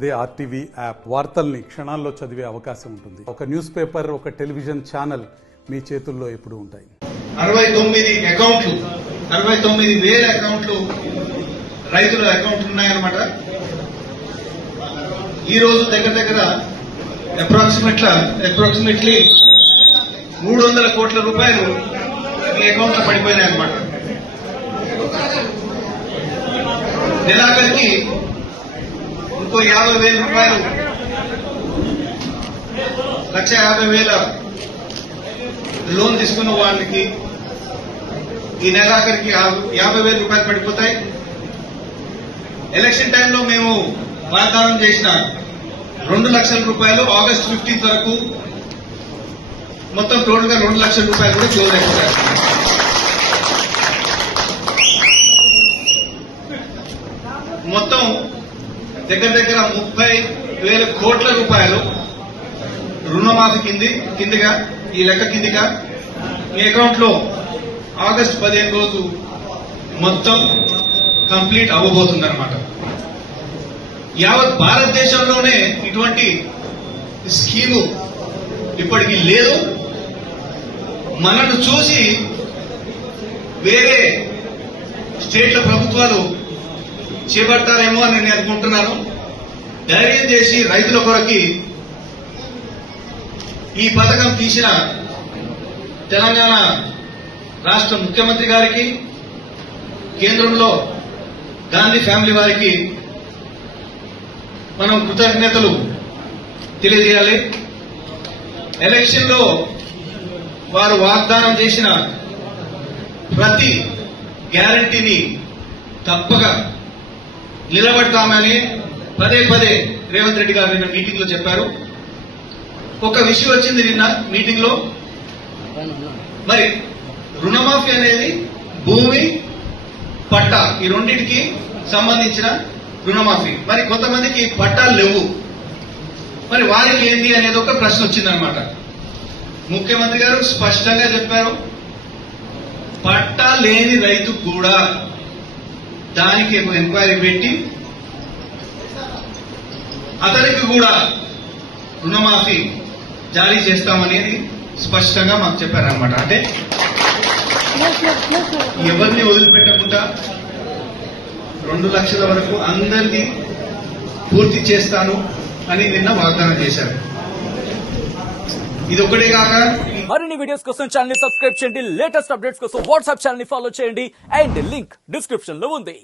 అదే RTV app వార్తల్ని క్షణాల్లో చదివే అవకాశం ఉంటుంది. ఒక న్యూస్ పేపర్, ఒక టెలివిజన్ ఛానల్ మీ చేతుల్లో ఎప్పుడూ ఉంటాయి. 69,000 అకౌంట్లు రైతుల అకౌంట్లు ఉన్నాయన్నమాట. ఈ రోజు దగ్గర అప్రాక్సిమేట్లీ 300 కోట్ల రూపాయలు ఈ అకౌంట్లో పడిపోయినాయి అన్నమాట. నెలాఖరికి ఇంకో 50,000 రూపాయలు, 1,50,000 లోన్ తీసుకున్న వాళ్ళకి ఈ నెలాఖరికి 50,000 రూపాయలు పడిపోతాయి. ఎలక్షన్ టైంలో మేము వాగ్దానం చేసిన 2 లక్షల రూపాయలు ఆగస్టు 15 వరకు మొత్తం టోటల్ గా 2 లక్షల రూపాయలు కూడా క్లోజ్ అయిపోతాయి. మొత్తం దగ్గర 30,000 కోట్ల రూపాయలు రుణమాఫీ కిందిగా ఈ లెక్క కిందిగా మీ అకౌంట్ లో ఆగస్టు 15 రోజు మొత్తం కంప్లీట్ అవ్వబోతుందన్నమాట. యావత్ భారతదేశంలోనే ఇటువంటి స్కీము ఇప్పటికీ లేదు. మనను చూసి వేరే స్టేట్ల ప్రభుత్వాలు చేపడతారేమో అని నేను అనుకుంటున్నాను. ధైర్యం చేసి రైతుల కొరకి ఈ పథకం తీసిన తెలంగాణ రాష్ట్ర ముఖ్యమంత్రి గారికి, కేంద్రంలో గాంధీ ఫ్యామిలీ వారికి మనం కృతజ్ఞతలు తెలియజేయాలి. ఎలక్షన్ లో వారు వాగ్దానం చేసిన ప్రతి గ్యారంటీని తప్పక నిలబడతామని పదే రేవంత్ రెడ్డి గారు నిన్న మీటింగ్ లో చెప్పారు. ఒక విషయం వచ్చింది నిన్న మీటింగ్ లో, మరి రుణమాఫీ అనేది భూమి, పట్టా ఈ రెండింటికి సంబంధించిన రుణమాఫీ. మరి కొంతమందికి పట్టాలు లేవు, మరి వారికి ఏంటి అనేది ఒక ప్రశ్న వచ్చిందనమాట. ముఖ్యమంత్రి గారు స్పష్టంగా చెప్పారు, పట్టా లేని రైతు కూడా దానికి ఎంక్వైరీ పెట్టి అతనికి కూడా రుణమాఫీ జారీ చేస్తామనేది స్పష్టంగా మాకు చెప్పారనమాట. అంటే ఎవరిని వదిలిపెట్టకుండా 2 లక్షల వరకు అందరినీ పూర్తి చేస్తాను అని నిన్న వాగ్దానం చేశారు. ఇది ఒకటే కాక మరిన్ని వీడియోస్ కోసం ఛానల్ ని సబ్స్క్రైబ్ చేయండి. లేటెస్ట్ అప్డేట్స్ కోసం వాట్సాప్ ఛానల్ ని ఫాలో చేయండి. అండ్ లింక్ డిస్క్రిప్షన్ లో ఉంది.